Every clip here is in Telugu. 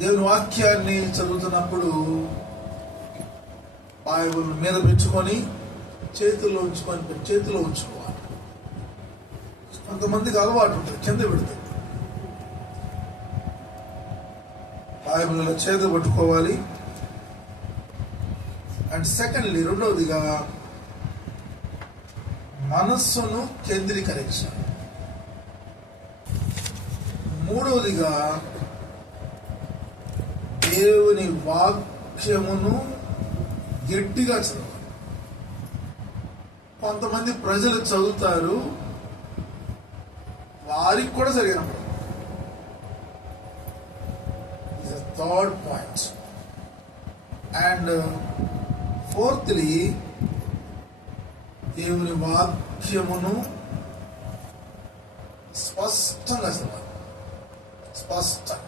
దేవుని వాక్యాన్ని చదువుతున్నప్పుడు బైబిల్ మీద పెంచుకొని చేతుల్లో ఉంచుకోవాలి. కొంతమందికి అలవాటు ఉంటుంది, కింద పెడుతుంది. బైబిల్ చేతులు పట్టుకోవాలి. అండ్ సెకండ్లీ, రెండవదిగా మనస్సును కేంద్రీకరించాలి. మూడవదిగా దేవుని వాక్యమును గట్టిగా చదవాలి. కొంతమంది ప్రజలు చదువుతారు, వారికి కూడా సరిగినప్పుడు. Third point. అండ్ ఫోర్త్లీ, దేవుని వాక్యమును స్పష్టంగా చదవాలి. స్పష్టంగా.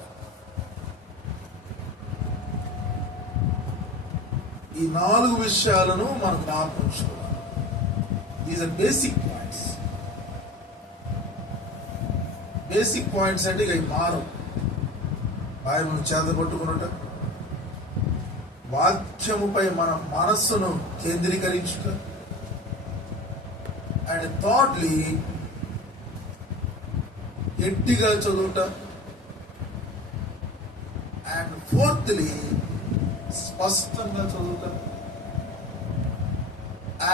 ఈ 4 విషయాలను మనం జ్ఞాపకం. These are basic points. Basic points అంటే ఇక మారు. బైబిల్ చేతపట్టుకున్నట, వాక్యముపై మన మనస్సును కేంద్రీకరించుట, అండ్ థాట్లీ గట్టిగా చదువుట, అండ్ ఫోర్త్లీ స్పష్టంగా చదువుట,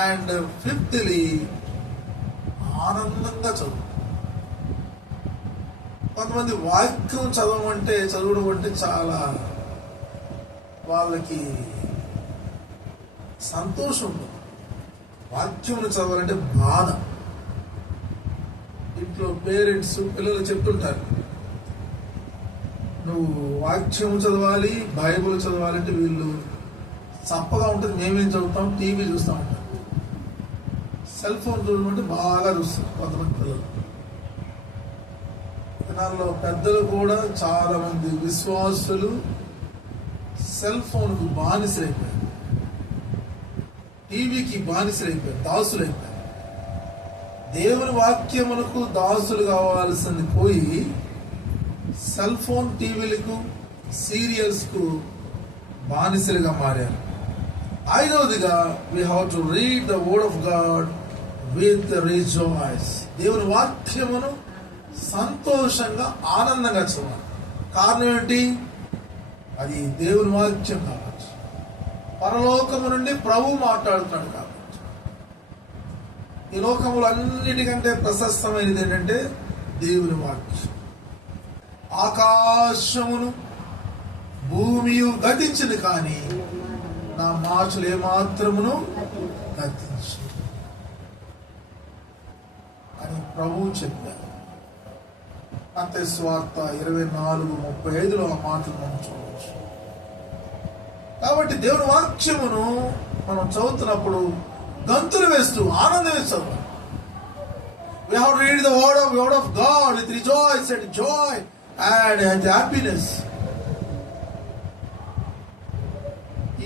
అండ్ ఫిఫ్త్లీ ఆనందంగా చదువు. కొంతమంది వాక్యం చదవడం అంటే చాలా వాళ్ళకి సంతోషం ఉంటుంది. వాక్యమును చదవాలంటే బాధ. ఇంట్లో పేరెంట్స్ పిల్లలు చెప్తుంటారు, నువ్వు వాక్యం చదవాలి, బైబిల్ చదవాలంటే వీళ్ళు చప్పగా ఉంటుంది. మేమేం చదువుతాం, టీవీ చూస్తూ ఉంటాం. సెల్ ఫోన్ చూడమంటే బాగా చూస్తారు కొంతమంది పిల్లలు. దినాల్లో పెద్దలు కూడా చాలా మంది విశ్వాసులు సెల్ ఫోన్కు బానిసలైపోయారు, టీవీకి బానిసలైపోయారు, దాసులైపోయారు. దేవుని వాక్యములకు దాసులు కావాల్సింది పోయి సెల్ ఫోన్, టీవీలకు, సీరియల్స్ కు బానిసలుగా మారారు. ఐదవదిగా, we have to read the word of God with rejoice. దేవుని వాక్యమును సంతోషంగా, ఆనందంగా చదవాలి. కారణం ఏంటి? అది దేవుని వాక్యం కాబట్టి, పరలోకము నుండి ప్రభువు మాట్లాడుతున్నాడు కాబట్టి. ఈ లోకములు అన్నిటికంటే ప్రశస్తమైనది ఏంటంటే దేవుని వాక్యం. ఆకాశమును భూమియు గతించింది, కానీ నా మాటలు ఏమాత్రమును గతించు అని ప్రభువు చెప్పారు. మత్తయి సువార్త 24:35 ఆ మాటలు మనం చూడవచ్చు. కాబట్టి దేవుని వాక్యమును మనం చదువుతున్నప్పుడు గంతులు వేస్తూ ఆనందం చదవాలి. We have to read the word of God with rejoice and joy and happiness.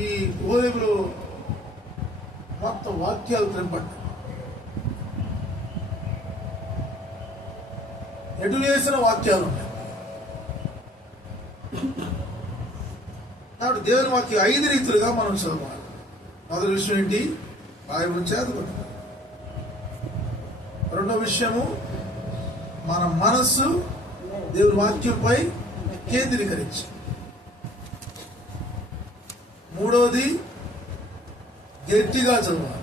ఈ ఓదెములో మొత్తం వాక్యాలు తినబడ్డాయి. ఎటు వేసిన వాక్యాలు ఉన్నాయి. కాబట్టి దేవుని వాక్యం 5 రీతులుగా మనం చదవాలి. మొదటి విషయం ఏంటి? బైబిల్ చదవాలి. రెండో విషయము, మన మనస్సు దేవుని వాక్యంపై కేంద్రీకరించి. మూడవది, గట్టిగా చదవాలి.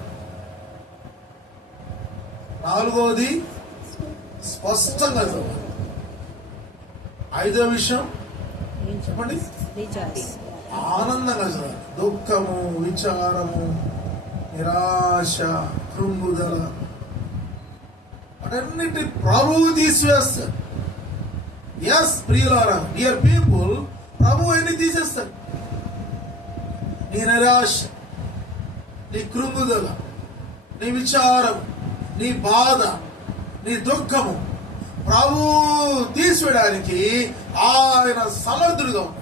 నాలుగవది, స్పష్టంగా చదవాలి. ఐదవ విషయం చెప్పండి, ఆనందంగా చదవాలి. దుఃఖము, విచారము, నిరాశ, కృంగుదల వాటన్నిటి ప్రభువు తీసివేస్తాడు. ఎస్ ప్రియులారా, డియర్ పీపుల్, ప్రభువు అన్ని తీసేస్తాడు. నీ నిరాశ, నీ కృంగుదల, నీ విచారం, నీ బాధ, నీ దుఃఖము ప్రభువు తీసివేయడానికి ఆయన సమర్థుడిగా ఉన్నాడు.